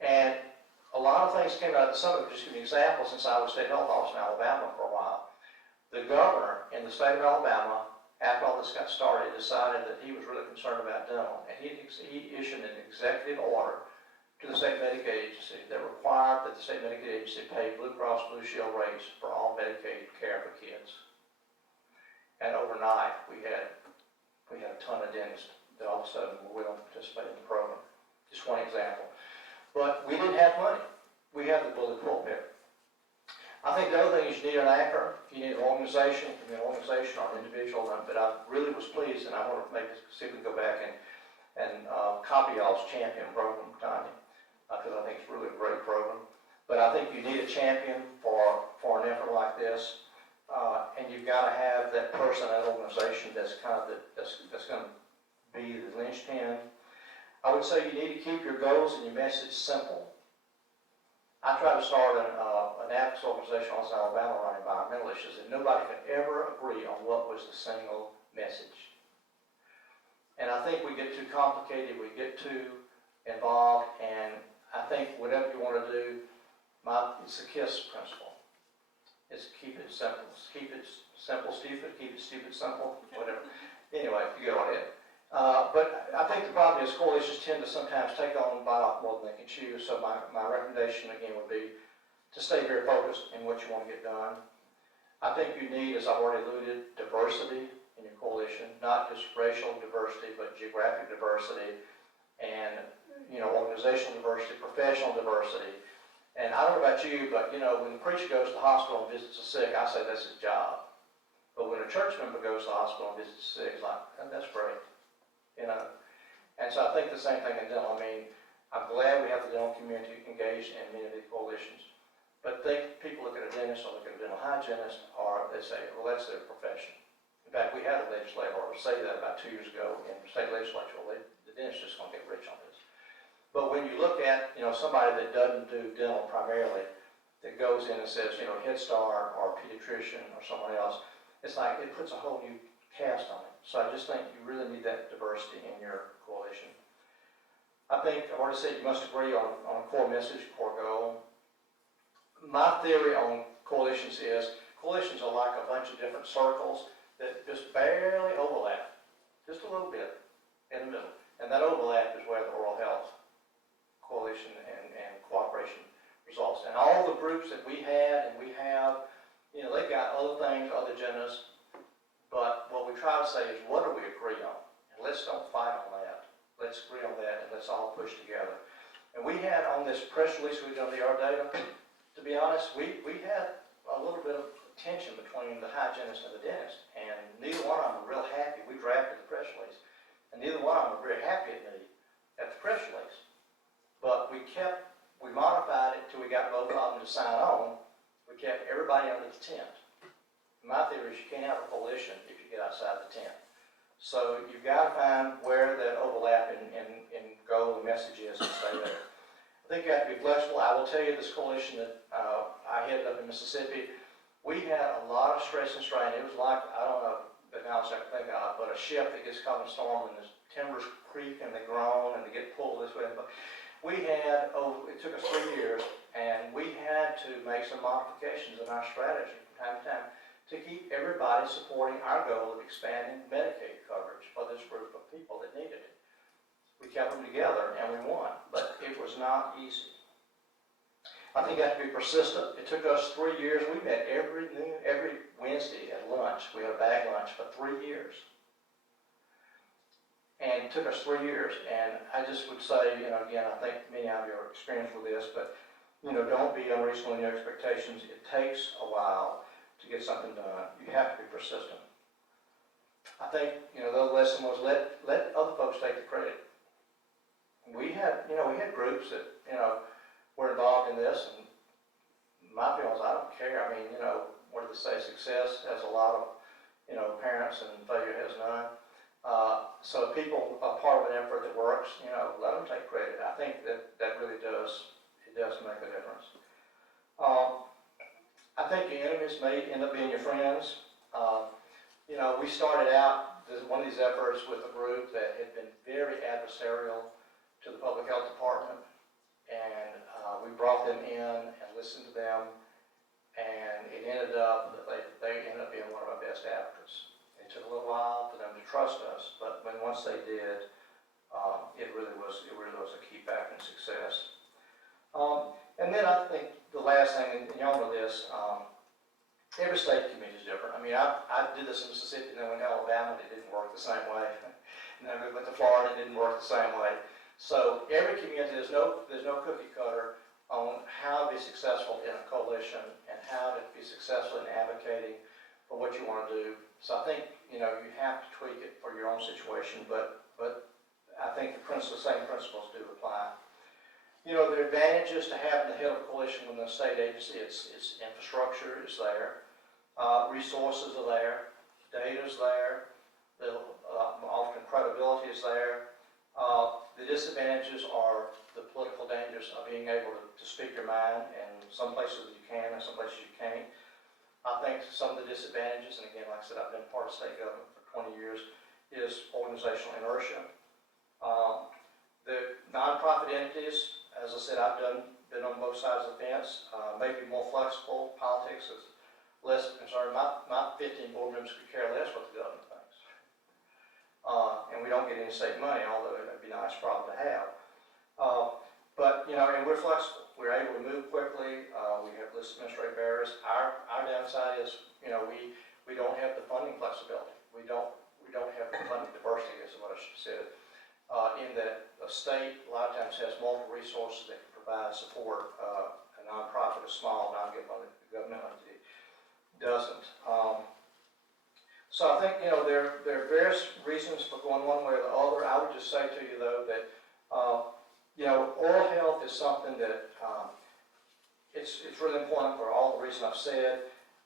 And a lot of things came out of the summit. Just to give you an example, since I was state health officer in Alabama for a while, the governor in the state of Alabama, after all this got started, decided that he was really concerned about dental. And he issued an executive order to the state Medicaid agency that required that the state Medicaid agency pay Blue Cross Blue Shield rates for all Medicaid care for kids. And overnight, we had a ton of dentists that all of a sudden were willing to participate in the program. Just one example. But we didn't have money. We had the bullet pulpit. I think the other thing is you need an anchor. You need an organization. It can be an organization or an individual. But I really was pleased, and I want to see if we can go back and copy y'all's champion program, Tanya, because I think it's really a great program. But I think you need a champion for an effort like this, and you've got to have that person, that organization that's kind of that's going to be the linchpin. I would say you need to keep your goals and your message simple. I tried to start an advocacy organization in Alabama around environmental issues, and nobody could ever agree on what was the single message. And I think we get too complicated, we get too involved, and I think whatever you want to do, it's the KISS principle. It's keep it simple. Keep it simple, stupid. Keep it stupid, simple. Whatever. Anyway, you go ahead. But I think the problem is coalitions tend to sometimes take on bite off more than they can chew. So my recommendation again would be to stay very focused in what you want to get done. I think you need, as I've already alluded, diversity in your coalition, not just racial diversity, but geographic diversity, and organizational diversity, professional diversity. And I don't know about you, but when the preacher goes to the hospital and visits the sick, I say that's his job. But when a church member goes to the hospital and visits sick, it's like, oh, that's great, you know. And so I think the same thing in dental. I mean, I'm glad we have the dental community engaged in many of these coalitions. But people look at a dentist or look at a dental hygienist, or they say, well, that's their profession. In fact, we had a legislator say that about 2 years ago in the state legislature. Well, the dentist is going to get rich on this. But when you look at, you know, somebody that doesn't do dental primarily, that goes in and says, you know, Head Start or pediatrician or someone else, it's like it puts a whole new cast on it. So I just think you really need that diversity in your coalition. I think I've already said you must agree on a core message, core goal. My theory on coalitions is coalitions are like a bunch of different circles that just barely overlap, just a little bit in the middle. And that overlap is where the oral health coalition and cooperation results. And all the groups that we had and we have, you know, they've got other things, other agendas, but what we try to say is what do we agree on? And let's don't fight on that. Let's agree on that and let's all push together. And we had on this press release we've done the ER data, to be honest, we had a little bit of tension between the hygienist and the dentist, and neither one of them were real happy. We drafted the press release, and neither one of them were very happy at the press release. But we modified it till we got both of them to sign on. We kept everybody under the tent. My theory is you can't have a coalition if you get outside the tent. So you've got to find where that overlap in goal and message is and stay there. I think you have to be flexible. I will tell you this coalition that I headed up in Mississippi, we had a lot of stress and strain. It was like, I don't know the analogy I can think of, but a ship that gets caught in a storm and the timbers creak and they groan and they get pulled this way. But we had, it took us 3 years, and we had to make some modifications in our strategy from time to time to keep everybody supporting our goal of expanding Medicaid coverage for this group of people that needed it. We kept them together and we won, but it was not easy. I think you have to be persistent. It took us 3 years. We met every Wednesday at lunch. We had a bag lunch for 3 years. And it took us 3 years. And I just would say, you know, again, I think many of you are experienced with this, but, you know, don't be unreasonable in your expectations. It takes a while to get something done. You have to be persistent. I think, you know, the other lesson was let other folks take the credit. We had groups that, you know, were involved in this, and my feeling is I don't care. I mean, you know, what do they say? Success has a lot of, you know, parents and failure has none. So if people are part of an effort that works, you know, let them take credit. I think that really does make a difference. I think your enemies may end up being your friends. You know, we started out one of these efforts with a group that had been very adversarial to the public health department, and we brought them in and listened to them, and it ended up that they ended up being one of our best advocates. It took a little while for them to trust us, but once they did, it really was a key factor in success. And then I think the last thing, and y'all know this, every state community is different. I mean, I did this in Mississippi, and then went to Alabama, and it didn't work the same way. And then we went to Florida, and it didn't work the same way. So every community, there's no cookie cutter on how to be successful in a coalition and how to be successful in advocating for what you want to do. So I think, you know, you have to tweak it for your own situation, but I think the same principles do apply. You know, the advantages to having the head of a coalition within a state agency, it's infrastructure is there, resources are there, data is there, often credibility is there. The disadvantages are the political dangers of being able to speak your mind, and some places you can and some places you can't. I think some of the disadvantages, and again, like I said, I've been part of state government for 20 years, is organizational inertia. The nonprofit entities, as I said, I've been on both sides of the fence, maybe more flexible. Politics is less concerned. My 15 board members could care less what the government thinks. And we don't get any state money, although it would be a nice problem to have. But, you know, and we're flexible. We're able to move quickly. We have list administrative barriers. Our downside is, you know, we don't have the funding flexibility. We don't have the funding diversity, is what I should have said. In that a state a lot of times has multiple resources that can provide support. A nonprofit, a small non-governmental entity doesn't. So I think, there are various reasons for going one way or the other. I would just say to you, though, that, oral health is something that it's really important for all the reasons I've said.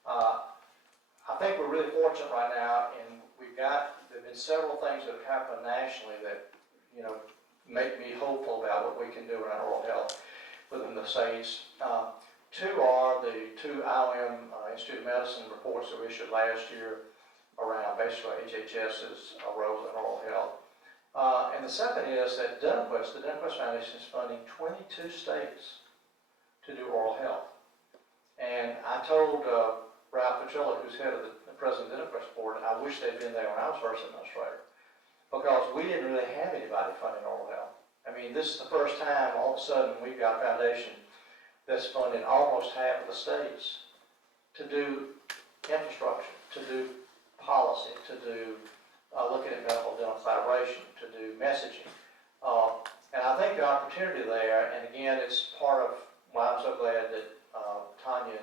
I think we're really fortunate right now, and there have been several things that have happened nationally that, make me hopeful about what we can do around oral health within the states. Two are the two IOM Institute of Medicine reports that we issued last year around basically HHS's role in oral health. And the second is that the DentaQuest Foundation is funding 22 states to do oral health. And I told Ralph Petrillo, who's head of the President of the DentaQuest Board, I wish they'd been there when I was first administrator, because we didn't really have anybody funding oral health. I mean, this is the first time all of a sudden we've got a foundation that's funding almost half of the states to do infrastructure, to do policy, to do looking at medical dental collaboration, to do messaging. And I think the opportunity there, and again, it's part of why I'm so glad that Tanya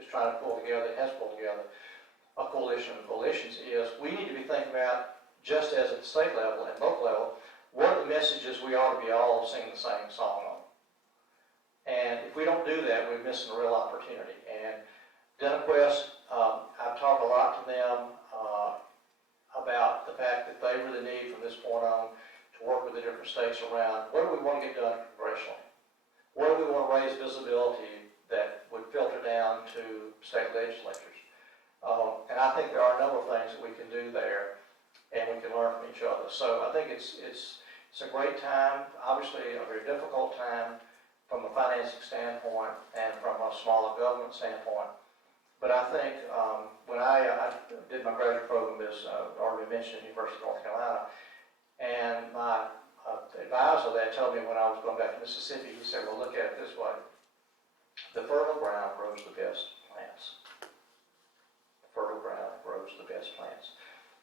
is trying to pull together, and has pulled together, a coalition of coalitions, is we need to be thinking about, just as at the state level and local level, what are the messages we ought to be all singing the same song on. And if we don't do that, we're missing a real opportunity. And DentaQuest, I've talked a lot to them about the fact that they really need, from this point on, to work with the different states around what do we want to get done congressionally? What do we want to raise visibility that would filter down to state legislatures? And I think there are a number of things that we can do there, and we can learn from each other. So I think it's a great time, obviously a very difficult time from a financing standpoint and from a smaller government standpoint. But I think when I did my graduate program, as already mentioned, at the University of North Carolina, and my advisor there told me when I was going back to Mississippi, he said, well, look at it this way. The fertile ground grows the best plants. The fertile ground grows the best plants.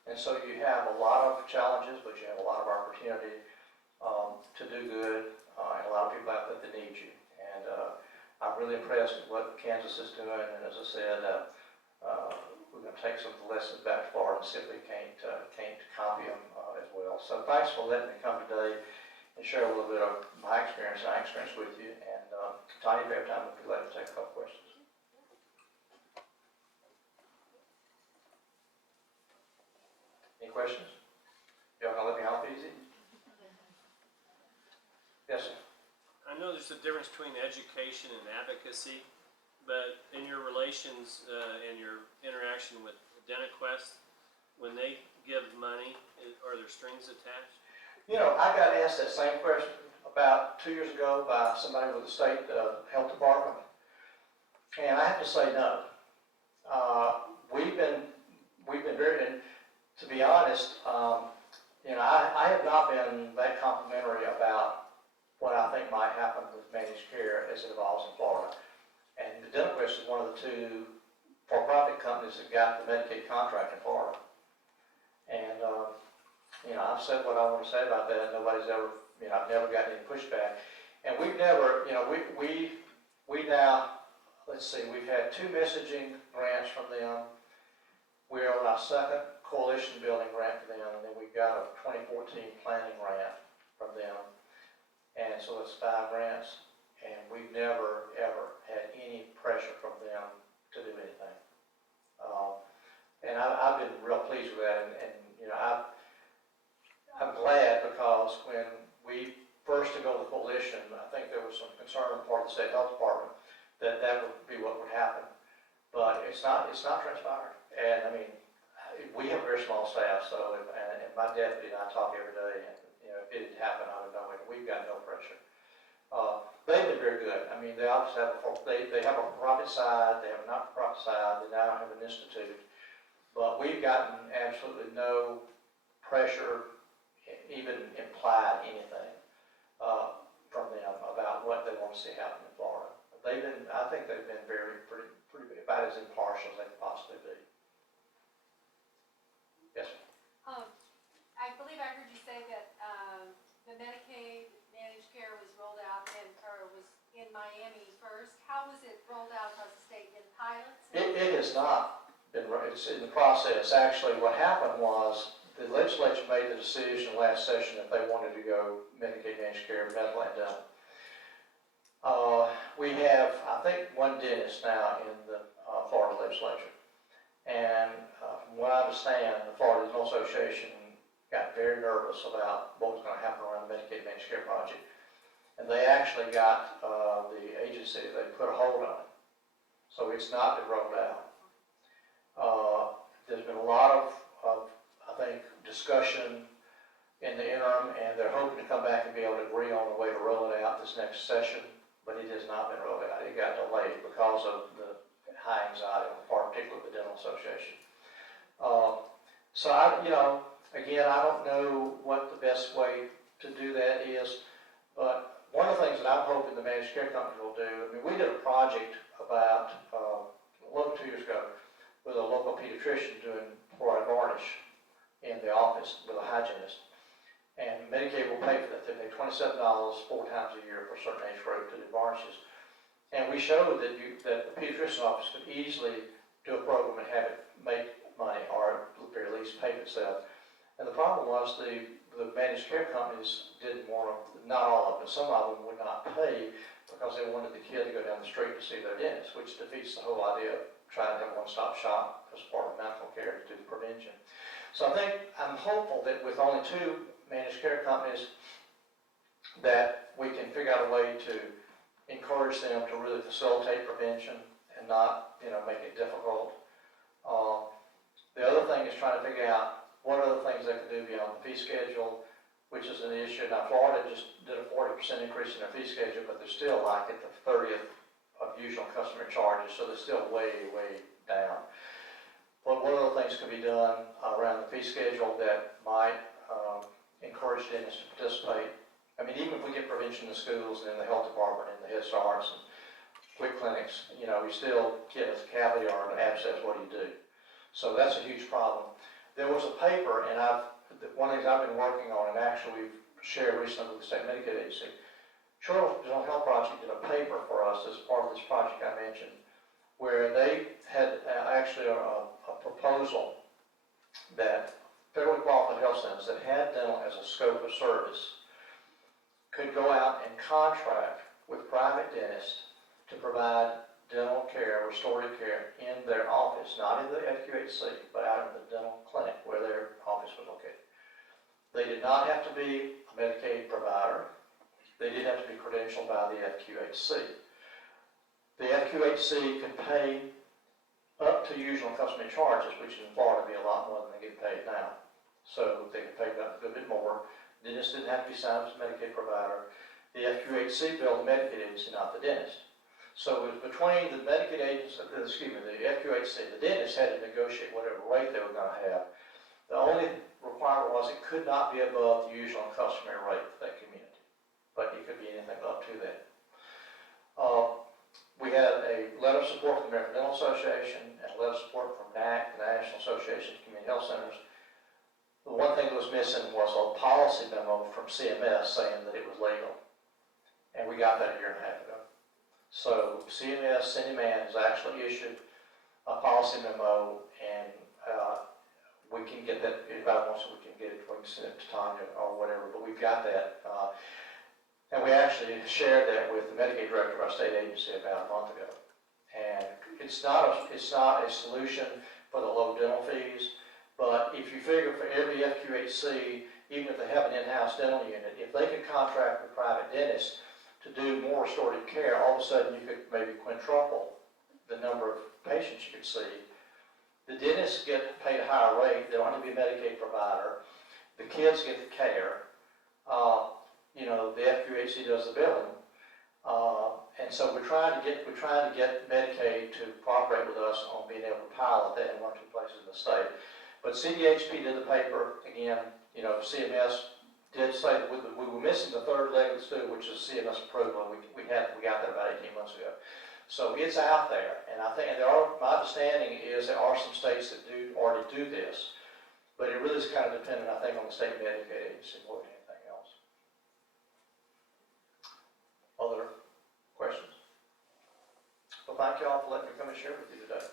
And so you have a lot of challenges, but you have a lot of opportunity to do good, and a lot of people out there that need you. And I'm really impressed with what Kansas is doing, and as I said, we're going to take some of the lessons back to Florida and see if we can't copy them as well. So thanks for letting me come today and share a little bit of my experience with you. And Tanya, if you have time, we'd be glad to take a couple questions. Any questions? Y'all gonna let me off easy? Yes, sir. I know there's a difference between education and advocacy, but in your relations and your interaction with DentaQuest, when they give money, are there strings attached? I got asked that same question about 2 years ago by somebody with the state health department, and I have to say no. We've been very, and to be honest, I have not been that complimentary about what I think might happen with managed care as it evolves in Florida. And the DentaQuest is one of the two for-profit companies that got the Medicaid contract in Florida. And, I've said what I want to say about that, and nobody's ever, I've never gotten any pushback. And we've never, we now, let's see, we've had 2 messaging grants from them. We're on our second coalition building grant from them, and then we've got a 2014 planning grant from them. And so it's 5 grants, and we've never, ever had any pressure from them to do anything. And I've been real pleased with that, and I'm glad, because when we first to go to the coalition, I think there was some concern on the part of the state health department that would be what would happen. But it's not transpired. And I mean, we have a very small staff, so and my deputy and I talk every day, and if it didn't happen, I would know it. We've got no pressure. They've been very good. I mean, they obviously have they have a profit side, they have a not-for-profit side, they now have an institute. But we've gotten absolutely no pressure, even implied anything from them about what they want to see happen in Florida. I think they've been pretty about as impartial as they can possibly be. Yes, ma'am. I believe I heard you say that the Medicaid managed care was rolled out or was in Miami first. How was it rolled out across the state, in pilots? It has not it's in the process. Actually, what happened was the legislature made the decision last session that they wanted to go Medicaid managed care, medical and dental. We have, I think, one dentist now in the Florida legislature. And from what I understand, the Florida Dental Association got very nervous about what was going to happen around the Medicaid managed care project. And they actually got the agency, they put a hold on it. So it's not been rolled out. There's been a lot of, I think, discussion in the interim, and they're hoping to come back and be able to agree on a way to roll it out this next session, but it has not been rolled out. It got delayed because of the high anxiety on the part, particularly the Dental Association. So again, I don't know what the best way to do that is, but one of the things that I'm hoping the managed care companies will do, I mean, we did a project about, 2 years ago with a local pediatrician doing fluoride varnish in the office with a hygienist. And Medicaid will pay for that. They pay $27 4 times a year for a certain age group to do varnishes. And we showed that the pediatrician's office could easily do a program and have it make money, or at the very least pay for itself. And the problem was the managed care companies didn't want to, not all of them, but some of them would not pay because they wanted the kid to go down the street to see their dentist, which defeats the whole idea of trying to have a one-stop shop as part of medical care to do the prevention. So I'm hopeful that with only 2 managed care companies that we can figure out a way to encourage them to really facilitate prevention and not, make it difficult. The other thing is trying to figure out what other things they can do beyond the fee schedule, which is an issue. Now, Florida just did a 40% increase in their fee schedule, but they're still like at the 30th of usual customer charges, so they're still way, way down. But what other things could be done around the fee schedule that might encourage dentists to participate? I mean, even if we get prevention in the schools and in the health department and the Head Starts and quick clinics, you still get a cavity or an abscess, what do you do? So that's a huge problem. There was a paper, and one of the things I've been working on, and actually we've shared recently with the State Medicaid Agency, Children's Dental Health Project did a paper for us as part of this project I mentioned, where they had actually a proposal that federally qualified health centers that had dental as a scope of service could go out and contract with private dentists to provide dental care, restorative care in their office, not in the FQHC, but out in the dental clinic where their office was located. They did not have to be a Medicaid provider. They did have to be credentialed by the FQHC. The FQHC could pay up to usual and customary charges, which in Florida would be a lot more than they get paid now. So they could pay a good bit more. Dentists didn't have to be signed as a Medicaid provider. The FQHC billed the Medicaid agency, not the dentist. So it was between the Medicaid agency, the FQHC, the dentist had to negotiate whatever rate they were going to have. The only requirement was it could not be above the usual and customary rate for that community, but it could be anything up to that. We had a letter of support from the American Dental Association and a letter of support from NAC, the National Association of Community Health Centers. The one thing that was missing was a policy memo from CMS saying that it was legal. And we got that a year and a half ago. So CMS, Cindy Mann, has actually issued a policy memo, and we can get that, if anybody wants it, we can get it, we can send it to Tanya or whatever, but we've got that. And we actually shared that with the Medicaid director of our state agency about a month ago. And it's not a solution for the low dental fees, but if you figure for every FQHC, even if they have an in-house dental unit, if they could contract with private dentists to do more restorative care, all of a sudden you could maybe quintuple the number of patients you could see. The dentists get paid a higher rate. They don't have to be a Medicaid provider. The kids get the care. The FQHC does the billing. And so we're trying to get Medicaid to cooperate with us on being able to pilot that in 1 or 2 places in the state. But CDHP did the paper. Again, CMS did say that we were missing the third leg of the stool, which is CMS approval, and we got that about 18 months ago. So it's out there, and I think my understanding is there are some states that already do this, but it really is kind of dependent, I think, on the state Medicaid agency more than anything else. Other questions? Well, thank you all for letting me come and share with you today.